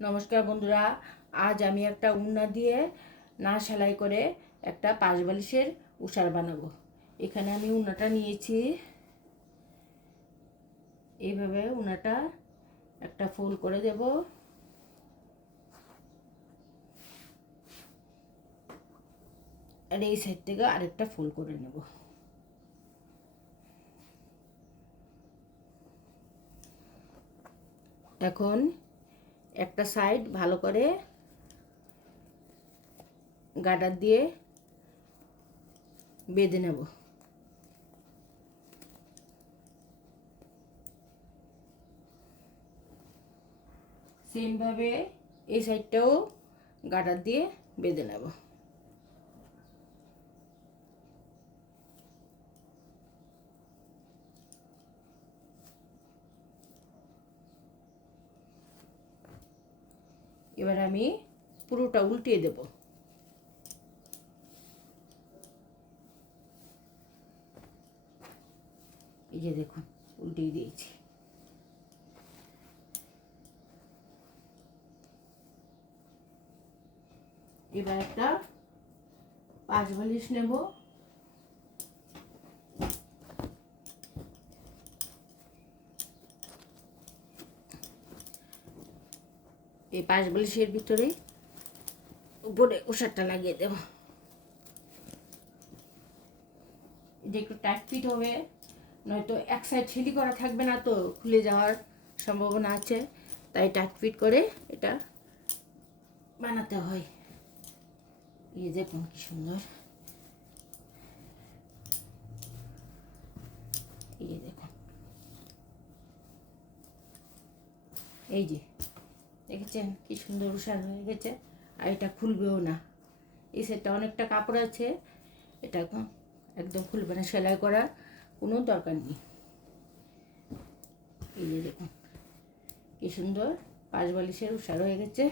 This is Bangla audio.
নমস্কার বন্ধুরা, আজ আমি একটা উন্না দিয়ে না সেলাই করে একটা পাশ বালিশের উষার বানাবো। এখানে আমি উন্নাটা নিয়েছি, এইভাবে উন্নাটা একটা ফোল্ড করে দেব। আর এই সাইড থেকে আরেকটা ফোল্ড করে নেব। এখন একটা সাইড ভালো করে গার্ডার দিয়ে বেঁধে নেব। সেমভাবে এই সাইডটাও গার্ডার দিয়ে বেঁধে নেব। এবার আমি পুরোটা উল্টিয়ে দেব। এই যে দেখুন, উল্টিয়ে দিয়েছি। এবার একটা পাশ বালিশ নেব। এই পাশ বালিশের ভিতরে উপরে উষারটা লাগিয়ে দেব। যে একটু টাইট ফিট হবে, নয়তো এক সাইড ছিলি করা থাকবে না, তো খুলে যাওয়ার সম্ভাবনা আছে। তাই টাইট ফিট করে এটা বানাতে হয়। এই দেখুন কি সুন্দর। এই দেখুন, এই যে দেখেছেন কি সুন্দর উষার হয়ে গেছে। আর এটা খুলবেও না। এই সেটটা অনেকটা কাপড় আছে, এটা একদম খুলবে না, সেলাই করার কোনো দরকার নেই। এই যে দেখুন কি সুন্দর পাশ বালিশের উষার হয়ে গেছে।